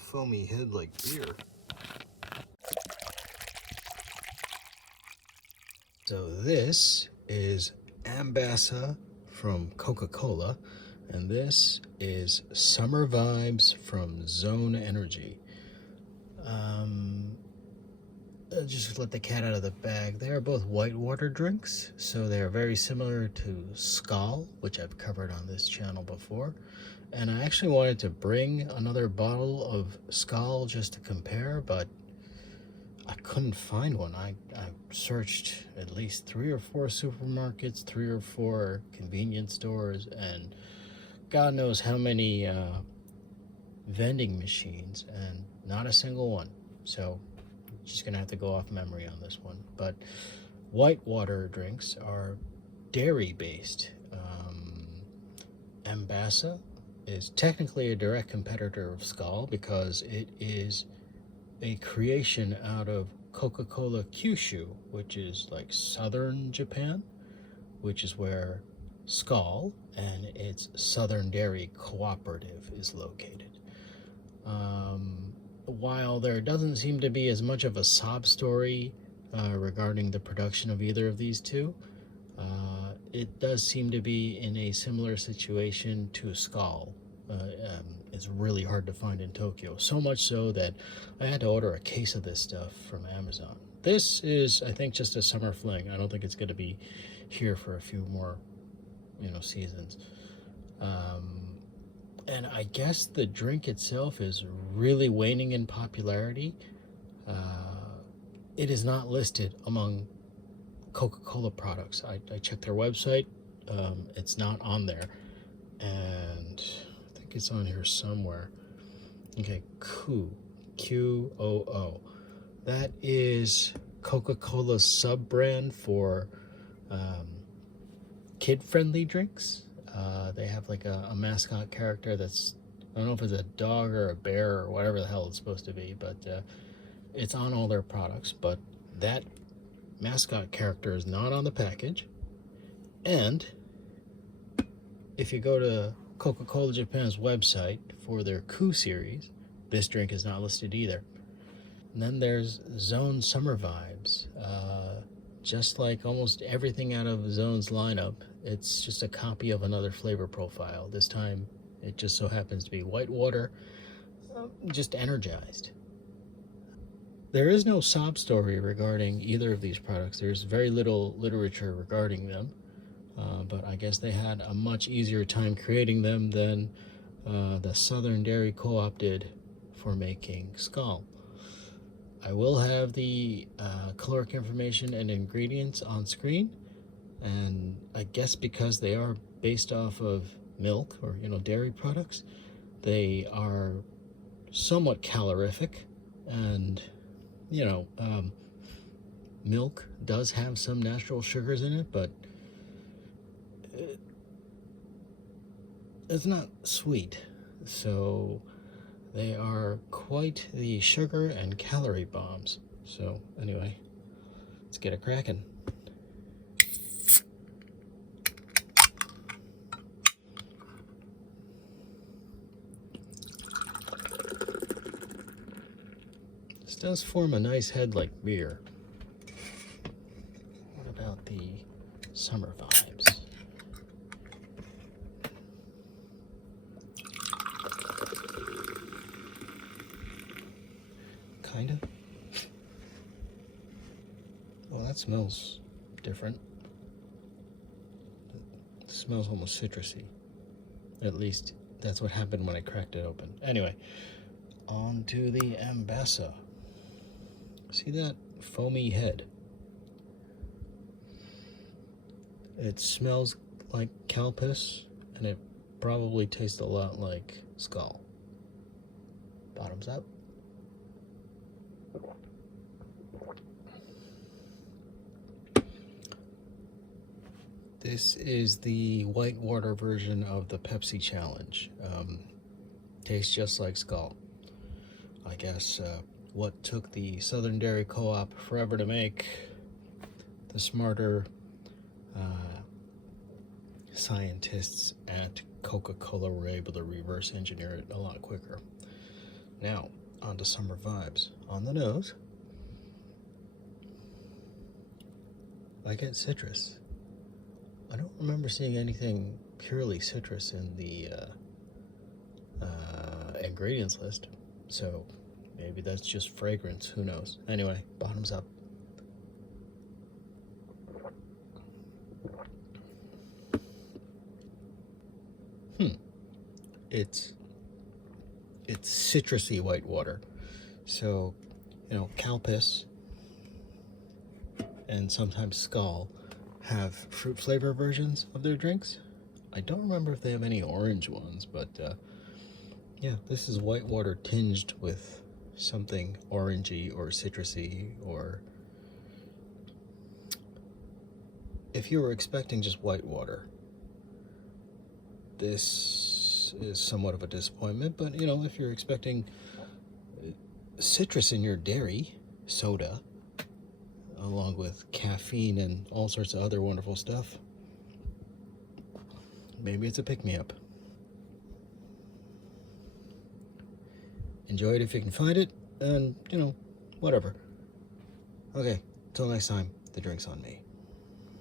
foamy head like beer. So this is Ambasa from Coca-Cola, and this is Summer Vibes from Zone Energy. Just let the cat out of the bag. They are both whitewater drinks, so they are very similar to Skal, which I've covered on this channel before. And I actually wanted to bring another bottle of Skal just to compare, but I couldn't find one. I searched at least 3 or 4 supermarkets, 3 or 4 convenience stores, and God knows how many vending machines, and not a single one. So just gonna have to go off memory on this one. But whitewater drinks are dairy based. Ambasa is technically a direct competitor of Skal because it is a creation out of Coca-Cola Kyushu, which is like southern Japan, which is where Skal and its Southern Dairy Cooperative is located. While there doesn't seem to be as much of a sob story regarding the production of either of these two, it does seem to be in a similar situation to Skal. It's really hard to find in Tokyo, so much so that I had to order a case of this stuff from Amazon. This is, I think, just a summer fling. I don't think it's going to be here for a few more, seasons. And I guess the drink itself is really waning in popularity. It is not listed among Coca-Cola products. I checked their website. It's not on there. And I think it's on here somewhere. Okay, Qoo. That is Coca-Cola's sub-brand for kid-friendly drinks. They have like a mascot character that's, I don't know if it's a dog or a bear or whatever the hell it's supposed to be, but it's on all their products. But that mascot character is not on the package. And if you go to Coca-Cola Japan's website for their Qoo series, this drink is not listed either. And then there's Zone Summer Vibes. Just like almost everything out of Zone's lineup, it's just a copy of another flavor profile. This time, it just so happens to be whitewater, just energized. There is no sob story regarding either of these products. There's very little literature regarding them, but I guess they had a much easier time creating them than the Southern Dairy Co-op did for making Skal. I will have the caloric information and ingredients on screen, and I guess because they are based off of milk or dairy products, they are somewhat calorific, and milk does have some natural sugars in it, but it's not sweet, so they are quite the sugar and calorie bombs. So anyway, let's get it cracking. This does form a nice head like beer. What about the summer vibes? Kinda. Well, that smells different. It smells almost citrusy. At least that's what happened when I cracked it open. Anyway, on to the Ambasa. See that foamy head? It smells like calpis, and it probably tastes a lot like Skal. Bottoms up. This is the whitewater version of the Pepsi challenge. Tastes just like Skal. I guess what took the Southern Dairy Co-op forever to make, the smarter scientists at Coca-Cola were able to reverse engineer it a lot quicker. Now, on to summer vibes. On the nose, I get citrus. I don't remember seeing anything purely citrus in the ingredients list, so maybe that's just fragrance, who knows. Anyway, bottoms up. It's citrusy white water. So, calpis and sometimes skal have fruit flavor versions of their drinks. I don't remember if they have any orange ones, but yeah, this is white water tinged with something orangey or citrusy, or if you were expecting just white water, this is somewhat of a disappointment. But if you're expecting citrus in your dairy soda, along with caffeine and all sorts of other wonderful stuff, maybe it's a pick-me-up. Enjoy it if you can find it, and whatever. Okay, till next time, the drink's on me.